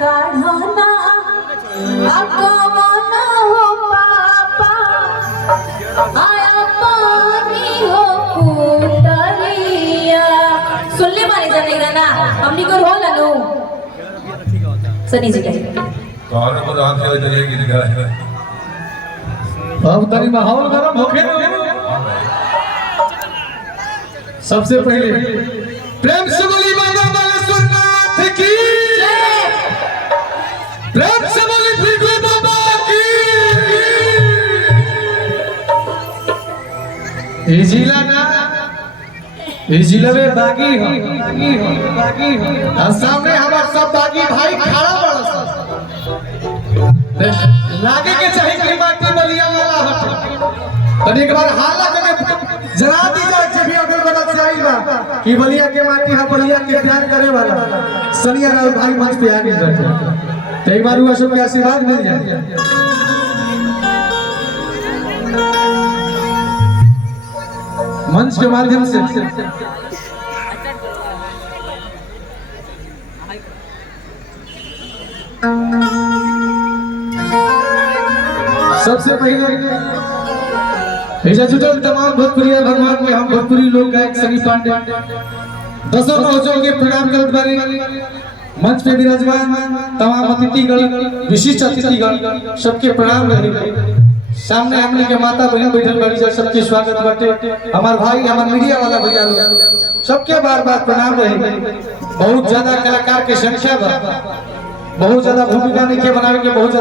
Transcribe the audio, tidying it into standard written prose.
काढ़ना अकवना हो पापा आया पानी हो कुटलिया। सुन ले माने जाने गाना हमनी को हो लनु सनी जी का और को रात में चले गीत गाए अब तनी माहौल गरम होके सबसे पहले प्रेम से बोली बाबा बालेश्वर नाथ की प्रेम से बोली भीगू बाबा की। ये जिला ना ये जिला में बागी हो और सामने हमारे सब बागी भाई खड़ा पड़ा लागे के चाहिए कि माटी बलिया वाला हटे और एक बार हाला करके जला दी जाए जे भी अगल बगल से आई बा कि बलिया के माटी है बलिया के प्यार करे वाला सनिया राव भाई मंच पे आ गए बैठे तो एक बार हुआ सब के आशीर्वाद मिल जाए। मंच के माध्यम से सबसे पहले जुटल तमाम भोजपुरी भगवान में हम भोजपुरी लोक गायक सनी पांडे दसों पहुंचों के प्रणाम करत बारे। मंच पे विराजमान तमाम अतिथिगण विशिष्ट अतिथिगण सबके प्रणाम रहे। सामने हमने के माता बहन बैठल बाड़ी सबके स्वागत बाटे। हमार भाई हमार मीडिया वाला भैया सबके बार बार प्रणाम रहे। बहुत ज्यादा कलाकार के संख्या बा, बहुत ज्यादा भूमिका नहीं के बनावे के बहुत